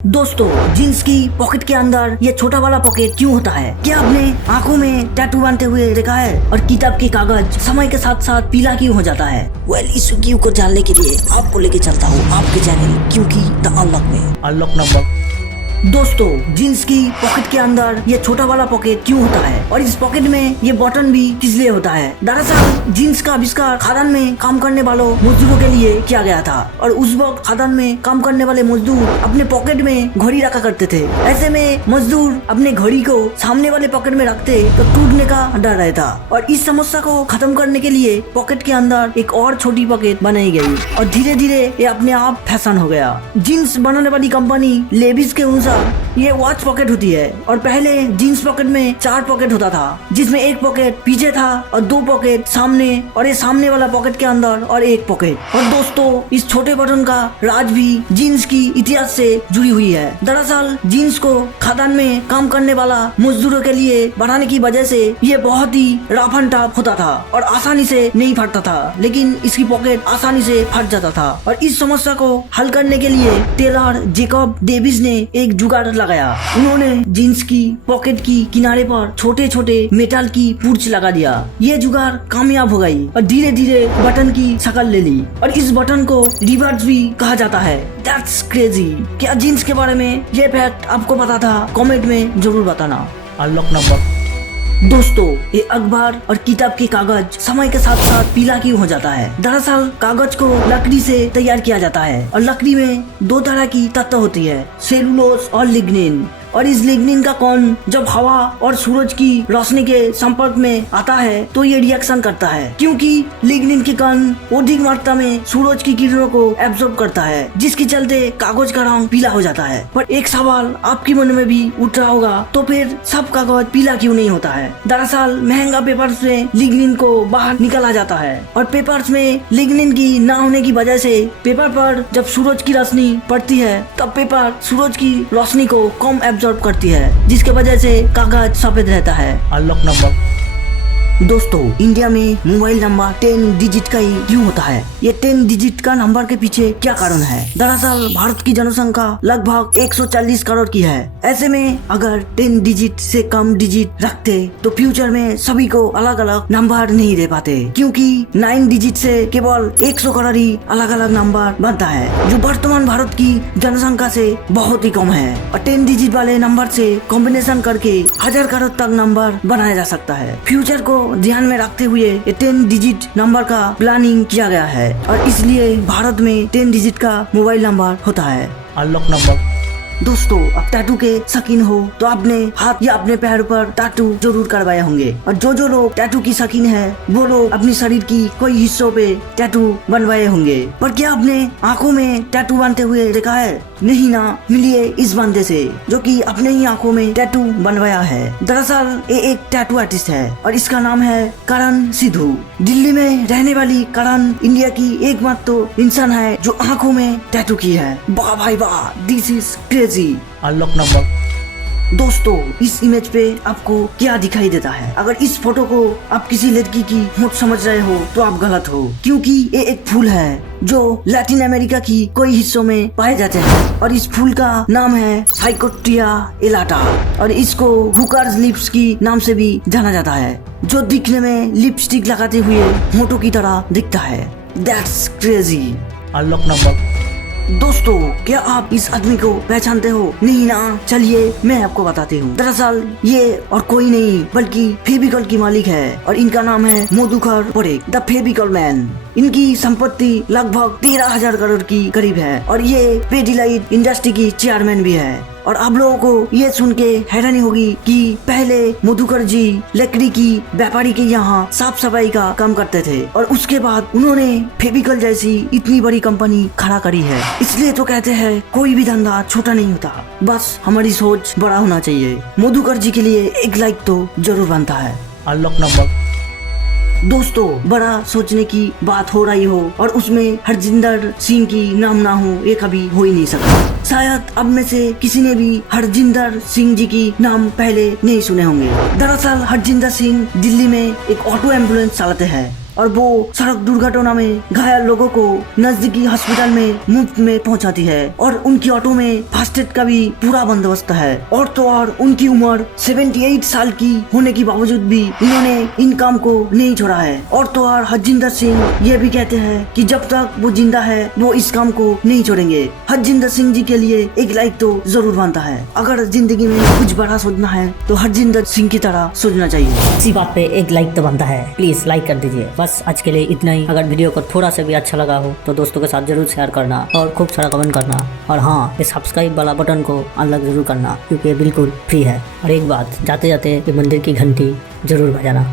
दोस्तों, जींस की पॉकेट के अंदर ये छोटा वाला पॉकेट क्यों होता है? क्या आपने आंखों में टैटू बांधते हुए देखा है? और किताब के कागज समय के साथ साथ पीला क्यों हो जाता है? इस क्यों को जानने के लिए आपको लेके चलता हूँ आपके चैनल क्योंकि द अनलॉक में। अनलॉक नंबर दोस्तों, जींस की पॉकेट के अंदर ये छोटा वाला पॉकेट क्यों होता है और इस पॉकेट में ये बटन भी किस लिए होता है? दरअसल जींस का आविष्कार खदान में काम करने वालों मजदूरों के लिए किया गया था और उस वक्त खदान में काम करने वाले मजदूर अपने पॉकेट में घड़ी रखा करते थे। ऐसे में मजदूर अपने घड़ी को सामने वाले पॉकेट में रखते तो टूटने का डर रहता और इस समस्या को खत्म करने के लिए पॉकेट के अंदर एक और छोटी पॉकेट बनाई गई और धीरे धीरे ये अपने आप फैशन हो गया। जींस बनाने वाली कंपनी लेविस के अनुसार ये वॉच पॉकेट होती है और पहले जींस पॉकेट में 4 पॉकेट होता था, जिसमें एक पॉकेट पीछे था और 2 पॉकेट सामने और ये सामने वाला पॉकेट के अंदर और एक पॉकेट। और दोस्तों, इस छोटे बटन का राज भी जींस की इतिहास से जुड़ी हुई है। दरअसल जींस को खदान में काम करने वाला मजदूरों के लिए बनाने की वजह से ये बहुत ही रफ एंड टफ होता था और आसानी से नहीं फटता था, लेकिन इसकी पॉकेट आसानी से फट जाता था। और इस समस्या को हल करने के लिए टेलर जेकब डेविस ने एक जुगाड़ लगाया। उन्होंने जींस की पॉकेट की किनारे पर छोटे छोटे मेटल की पूंछ लगा दिया। ये जुगाड़ कामयाब हो गई और धीरे धीरे बटन की शक्ल ले ली और इस बटन को रिवर्स भी कहा जाता है। That's crazy. क्या जींस के बारे में ये फैक्ट आपको पता था? कमेंट में जरूर बताना। अनलॉक नंबर दोस्तों, ये अखबार और किताब के कागज समय के साथ साथ पीला क्यों हो जाता है? दरअसल कागज को लकड़ी से तैयार किया जाता है और लकड़ी में 2 तरह की तत्व होती है, सेलुलोज और लिग्निन। और इस लिग्निन का कण जब हवा और सूरज की रोशनी के संपर्क में आता है तो ये रिएक्शन करता है, क्योंकि लिग्निन के कण अधिक मात्रा में सूरज की किरणों को एब्जॉर्ब करता है, जिसके चलते कागज का रंग पीला हो जाता है। पर एक सवाल आपके मन में भी उठ रहा होगा, तो फिर सब कागज पीला क्यों नहीं होता है? दरअसल महंगा पेपर्स में लिग्निन को बाहर निकाला जाता है और पेपर्स में लिग्निन की न होने की वजह से पेपर पर जब सूरज की रोशनी पड़ती है तब पेपर सूरज की रोशनी को कम एब्जॉर्ब करती है, जिसके वजह से कागज सफेद रहता है। अनलॉक नंबर दोस्तों, इंडिया में मोबाइल नंबर 10 डिजिट का ही क्यों होता है? ये 10 डिजिट का नंबर के पीछे क्या कारण है? दरअसल भारत की जनसंख्या लगभग 140 करोड़ की है। ऐसे में अगर 10 डिजिट से कम डिजिट रखते तो फ्यूचर में सभी को अलग अलग नंबर नहीं दे पाते, क्योंकि 9 डिजिट से केवल 100 करोड़ ही अलग अलग नंबर बनता है, जो वर्तमान भारत की जनसंख्या से बहुत ही कम है। और 10 डिजिट वाले नंबर से कॉम्बिनेशन करके 1000 करोड़ तक नंबर बनाया जा सकता है। फ्यूचर को ध्यान में रखते हुए ये 10 डिजिट नंबर का प्लानिंग किया गया है और इसलिए भारत में 10 डिजिट का मोबाइल नंबर होता है। अनलॉक नंबर दोस्तों, आप टैटू के शौकीन हो तो आपने हाथ या अपने पैर पर टैटू जरूर करवाए होंगे और जो लोग टैटू की शौकीन है वो लोग अपनी शरीर की कोई हिस्सों पे टैटू बनवाए होंगे। पर क्या आपने आंखों में टैटू बांधते हुए देखा है? नहीं ना, मिलिए इस बंदे से जो कि अपने ही आंखों में टैटू बनवाया है। दरअसल ये एक टैटू आर्टिस्ट है और इसका नाम है करण सिद्धू। दिल्ली में रहने वाली करण इंडिया की एकमात्र इंसान है जो आंखों में टैटू की है। वाह भाई वाह, this is crazy. Unlock number दोस्तों, इस इमेज पे आपको क्या दिखाई देता है? अगर इस फोटो को आप किसी लड़की की होंठ समझ रहे हो तो आप गलत हो, क्योंकि ये एक फूल है जो लैटिन अमेरिका की कई हिस्सों में पाए जाते हैं और इस फूल का नाम है साइकोट्रिया एलाटा और इसको हुकर्स लिप्स की नाम से भी जाना जाता है, जो दिखने में लिपस्टिक लगाते हुए होंठों की तरह दिखता है। That's crazy. अनलॉक नंबर दोस्तों, क्या आप इस आदमी को पहचानते हो? नहीं ना, चलिए मैं आपको बताती हूँ। दरअसल ये और कोई नहीं बल्कि फेविकॉल की मालिक है और इनका नाम है मधुकर परेख, द फेविकॉल मैन। इनकी संपत्ति लगभग 13,000 करोड़ की करीब है और ये पेडिलाइट इंडस्ट्री की चेयरमैन भी है। और आप लोगों को ये सुन के हैरानी होगी कि पहले मधुकर जी लकड़ी की व्यापारी के यहाँ साफ सफाई का काम करते थे और उसके बाद उन्होंने फेविकॉल जैसी इतनी बड़ी कंपनी खड़ा करी है। इसलिए तो कहते हैं कोई भी धंधा छोटा नहीं होता, बस हमारी सोच बड़ा होना चाहिए। मधुकर जी के लिए एक लाइक तो जरूर बनता है। अनलॉक नंबर दोस्तों, बड़ा सोचने की बात हो रही हो और उसमें हरजिंदर सिंह की नाम ना हो, ये कभी हो ही नहीं सकता। शायद अब में से किसी ने भी हरजिंदर सिंह जी की नाम पहले नहीं सुने होंगे। दरअसल हरजिंदर सिंह दिल्ली में एक ऑटो एम्बुलेंस चलाते हैं और वो सड़क दुर्घटना में घायल लोगों को नजदीकी हॉस्पिटल में मुफ्त में पहुंचाती है और उनकी ऑटो में फास्ट एड का भी पूरा बंदोबस्त है। और तो और उनकी उम्र 78 साल की होने के बावजूद भी इन्होंने इन काम को नहीं छोड़ा है। और तो और हरजिंदर सिंह ये भी कहते हैं कि जब तक वो जिंदा है वो इस काम को नहीं छोड़ेंगे। हरजिंदर सिंह जी के लिए एक लाइक तो जरूर बनता है। अगर जिंदगी में कुछ बड़ा सोचना है तो हरजिंदर सिंह की तरह सोचना चाहिए। इसी बात पे एक लाइक तो बनता है, प्लीज लाइक कर दीजिए। बस आज के लिए इतना ही। अगर वीडियो को थोड़ा सा भी अच्छा लगा हो तो दोस्तों के साथ जरूर शेयर करना और खूब सारा कमेंट करना। और हाँ, ये सब्सक्राइब वाला बटन को अनलॉक जरूर करना क्योंकि ये बिल्कुल फ्री है। और एक बात, जाते जाते ये मंदिर की घंटी जरूर बजाना।